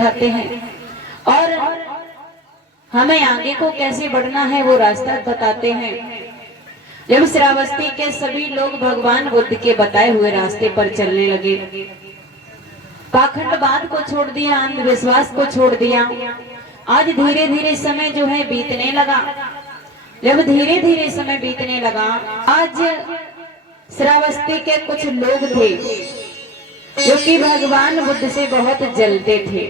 दिखाते हैं और हमें आगे को कैसे बढ़ना है वो रास्ता बताते हैं। जब श्रावस्ती के सभी लोग भगवान बुद्ध के बताए हुए रास्ते पर चलने लगे, पाखंडवाद को छोड़ दिया, अंधविश्वास को छोड़ दिया, आज धीरे धीरे समय जो है बीतने लगा। जब धीरे धीरे समय बीतने लगा, आज श्रावस्ती के कुछ लोग थे जो कि भगवान बुद्ध से बहुत जलते थे।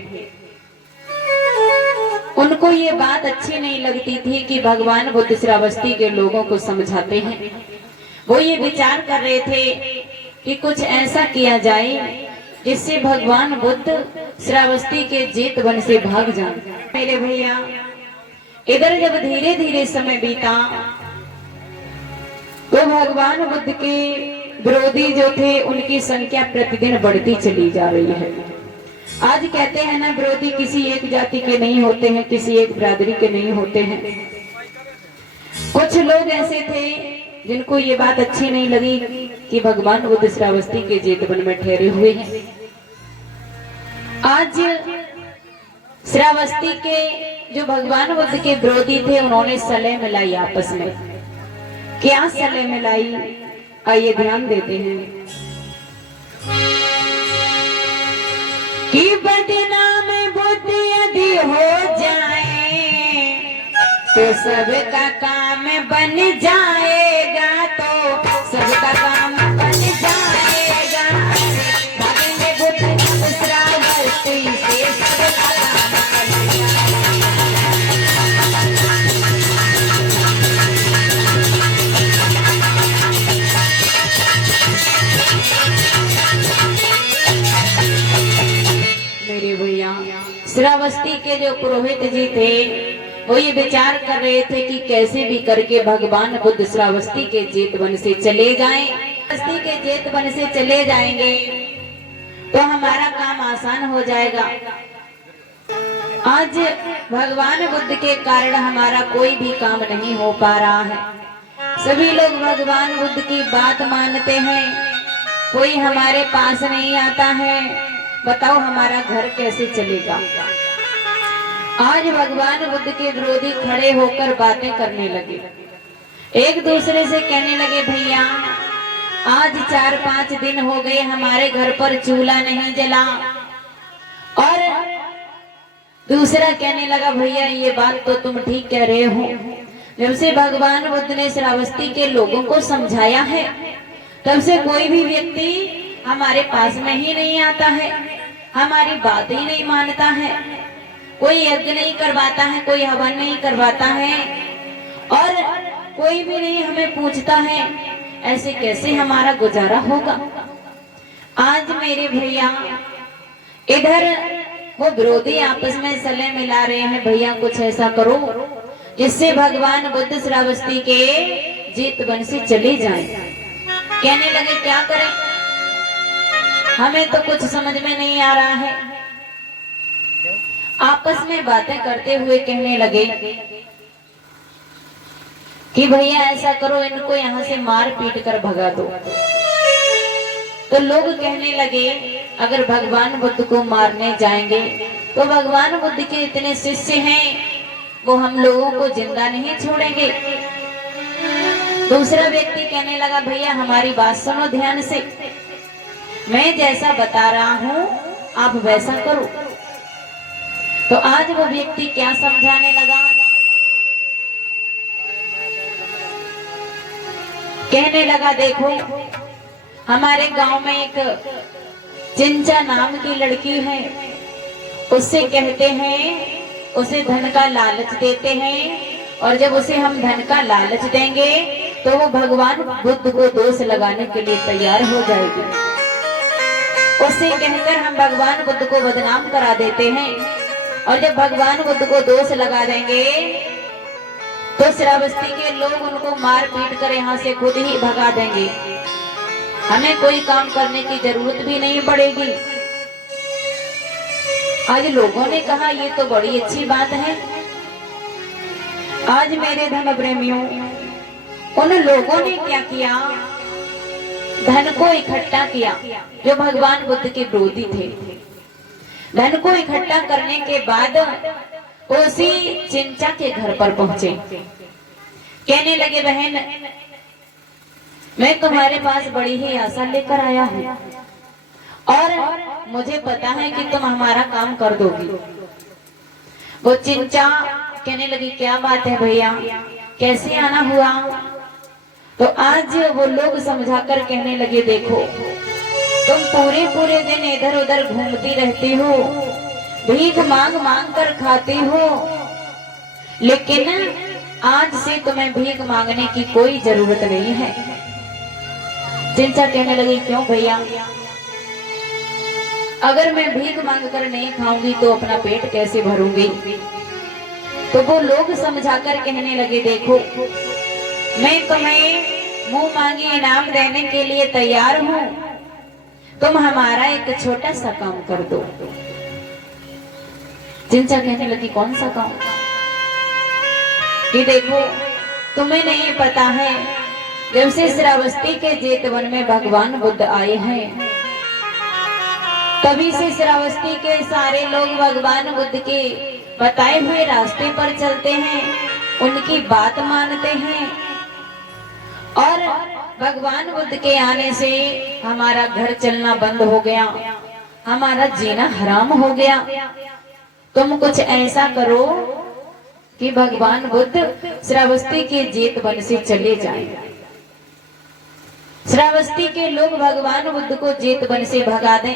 उनको ये बात अच्छी नहीं लगती थी कि भगवान बुद्ध श्रावस्ती के लोगों को समझाते हैं। वो ये विचार कर रहे थे कि कुछ ऐसा किया जाए जिससे भगवान बुद्ध श्रावस्ती के जेत वन से भाग जाएं। मेरे भैया, इधर जब धीरे धीरे समय बीता तो भगवान बुद्ध के विरोधी जो थे उनकी संख्या प्रतिदिन बढ़ती चली जा रही है। आज कहते हैं ना, विरोधी किसी एक जाति के नहीं होते हैं, किसी एक बिरादरी के नहीं होते हैं। कुछ लोग ऐसे थे जिनको ये बात अच्छी नहीं लगी कि भगवान बुद्ध श्रावस्ती के जेतवन में ठहरे हुए हैं। आज श्रावस्ती के जो भगवान बुद्ध के विरोधी थे उन्होंने सलाह मिलाई आपस में। क्या सलाह मिलाई, आइए ध्यान देते हैं। कि बदनाम बुद्ध यदि हो जाए तो सबका काम बन जाएगा, तो सबका काम बन जाएगा। भागेंगे बुद्ध श्रावस्ती से सबका काम बन जाएगा। मेरे भैया, श्रावस्ती के जो पुरोहित जी थे वो ये विचार कर रहे थे कि कैसे भी करके भगवान बुद्ध श्रावस्ती के जेतवन से चले जाएं। श्रावस्ती के जेतवन से चले जाएंगे तो हमारा काम आसान हो जाएगा। आज भगवान बुद्ध के कारण हमारा कोई भी काम नहीं हो पा रहा है। सभी लोग भगवान बुद्ध की बात मानते हैं, कोई हमारे पास नहीं आता है। बताओ हमारा घर कैसे चलेगा। आज भगवान बुद्ध के विरोधी खड़े होकर बातें करने लगे, एक दूसरे से कहने लगे, भैया आज 4-5 दिन हो गए हमारे घर पर चूल्हा नहीं जला। और दूसरा कहने लगा, भैया ये बात तो तुम ठीक कह रहे हो, जब से भगवान बुद्ध ने श्रावस्ती के लोगों को समझाया है तब से कोई भी व्यक्ति हमारे पास में ही नहीं आता है, हमारी बात ही नहीं मानता है, कोई यज्ञ नहीं करवाता है, कोई हवन नहीं करवाता है और कोई भी नहीं हमें पूछता है। ऐसे कैसे हमारा गुजारा होगा। आज मेरे भैया इधर वो विरोधी आपस में सलाह मिला रहे हैं, भैया कुछ ऐसा करो जिससे भगवान बुद्ध श्रावस्ती के जेतवन से चले जाएं। कहने लगे क्या करें, हमें तो कुछ समझ में नहीं आ रहा है। आपस में बातें करते हुए कहने लगे कि भैया ऐसा करो, इनको यहाँ से मार पीट कर भगा दो। तो लोग कहने लगे अगर भगवान बुद्ध को मारने जाएंगे तो भगवान बुद्ध के इतने शिष्य हैं, वो हम लोगों को जिंदा नहीं छोड़ेंगे। दूसरा व्यक्ति कहने लगा, भैया हमारी बात सुनो ध्यान से, मैं जैसा बता रहा हूं आप वैसा करो। तो आज वो व्यक्ति क्या समझाने लगा, कहने लगा, देखो हमारे गांव में एक चिंचा नाम की लड़की है, उससे कहते हैं, उसे धन का लालच देते हैं और जब उसे हम धन का लालच देंगे तो वो भगवान बुद्ध को दोष लगाने के लिए तैयार हो जाएगी। उससे कहकर हम भगवान बुद्ध को बदनाम करा देते हैं और जब भगवान बुद्ध को दोष लगा देंगे तो श्रावस्ती के लोग उनको मार पीट कर यहाँ से खुद ही भगा देंगे, हमें कोई काम करने की जरूरत भी नहीं पड़ेगी। आज लोगों ने कहा ये तो बड़ी अच्छी बात है। आज मेरे धन प्रेमियों, उन लोगों ने क्या किया, धन को इकट्ठा किया जो भगवान बुद्ध के विरोधी थे। धन को इकट्ठा करने के बाद उसी चिंचा के घर पर पहुंचे। कहने लगे, बहन मैं तुम्हारे पास बड़ी ही आशा लेकर आया हूँ और मुझे पता है कि तुम हमारा काम कर दोगी। वो चिंचा कहने लगी, क्या बात है भैया, कैसे आना हुआ? तो आज वो लोग समझाकर कहने लगे, देखो तुम पूरे पूरे दिन इधर उधर घूमती रहती हो, भीख मांग मांग कर खाती हो, लेकिन आज से तुम्हें भीख मांगने की कोई जरूरत नहीं है। चिंचा कहने लगी, क्यों भैया? अगर मैं भीख मांग कर नहीं खाऊंगी तो अपना पेट कैसे भरूंगी? तो वो लोग समझाकर कहने लगे, देखो मैं तुम्हें मुंह मांगी इनाम देने के लिए तैयार हूं, तुम हमारा एक छोटा सा काम कर दो। चिंचा कहने लगी, कौन सा काम? कि देखो तुम्हें नहीं पता है, जब से श्रावस्ती के जेतवन में भगवान बुद्ध आए हैं, तभी से श्रावस्ती के सारे लोग भगवान बुद्ध के बताए हुए रास्ते पर चलते हैं, उनकी बात मानते हैं। और भगवान बुद्ध के आने से हमारा घर चलना बंद हो गया, हमारा जीना हराम हो गया। तुम कुछ ऐसा करो कि भगवान बुद्ध श्रावस्ती के जेतवन से चले जाएं। श्रावस्ती के लोग भगवान बुद्ध को जेतवन से भगा दें।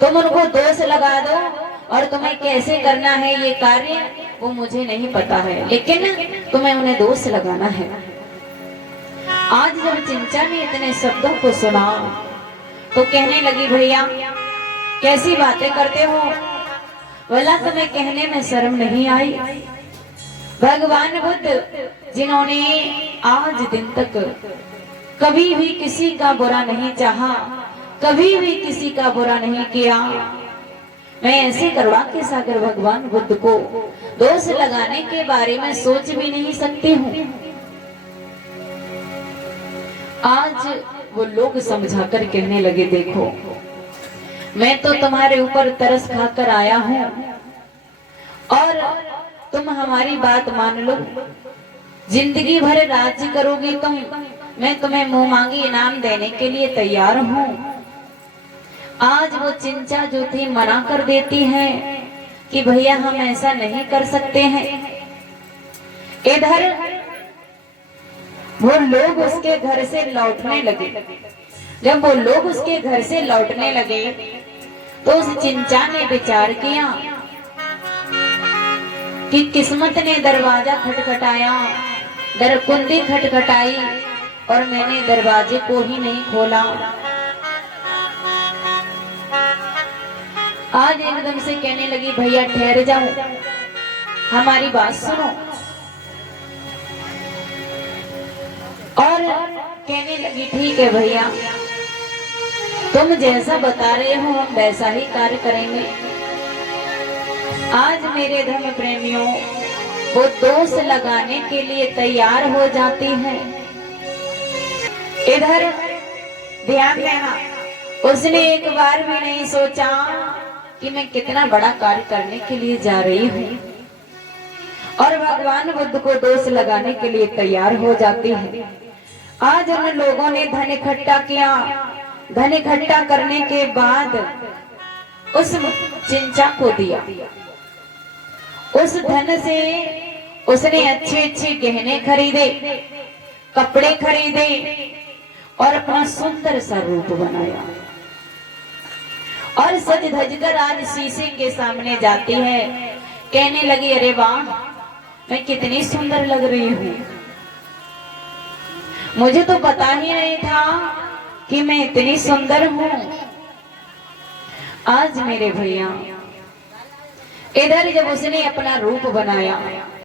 तुम उनको दोष लगा दो, और तुम्हें कैसे करना है ये कार्य वो मुझे नहीं पता है, लेकिन तुम्हें उन्हें दोष लगाना है। आज जब चिंचा ने इतने शब्दों को सुना तो कहने लगी, भैया कैसी बातें करते हो, बोला तुम्हें कहने में शर्म नहीं आई? भगवान बुद्ध जिन्होंने आज दिन तक कभी भी किसी का बुरा नहीं चाहा, कभी भी किसी का बुरा नहीं किया, मैं ऐसे करवा के सागर भगवान बुद्ध को दोष लगाने के बारे में सोच भी नहीं सकती हूँ। आज वो लोग समझाकर कहने लगे, देखो मैं तो तुम्हारे ऊपर तरस खाकर आया हूँ और तुम हमारी बात मान लो, जिंदगी भर राज्य करोगी तुम, मैं तुम्हें मुंह मांगी इनाम देने के लिए तैयार हूँ। आज वो चिंचा जो थी मना कर देती है कि भैया हम ऐसा नहीं कर सकते हैं। इधर वो लोग उसके घर से लौटने लगे। जब वो लोग उसके घर से लौटने लगे तो उस चिंचा ने विचार किया कि किस्मत ने दरवाजा खटखटाया, दरकुंडी खटखटाई और मैंने दरवाजे को ही नहीं खोला। आज एकदम से कहने लगी, भैया ठहर जाओ, हमारी बात सुनो। और कहने लगी, ठीक है भैया, तुम जैसा बता रहे हो हम वैसा ही कार्य करेंगे। आज मेरे धर्म प्रेमियों वो दोष लगाने के लिए तैयार हो जाती है। इधर ध्यान देना, उसने एक बार भी नहीं सोचा कि मैं कितना बड़ा कार्य करने के लिए जा रही हूँ, और भगवान बुद्ध को दोष लगाने के लिए तैयार हो जाती है। आज उन लोगों ने धन इकट्ठा किया, धन इकट्ठा करने के बाद उस चिंचा को दिया। उस धन से उसने अच्छे अच्छे गहने खरीदे, कपड़े खरीदे और अपना सुंदर सा रूप बनाया, और सज धज कर आज शीशे के सामने जाती है। कहने लगी, अरे वाह मैं कितनी सुंदर लग रही हूँ, मुझे तो पता ही नहीं था कि मैं इतनी सुंदर हूँ। आज मेरे भैया इधर जब उसने अपना रूप बनाया,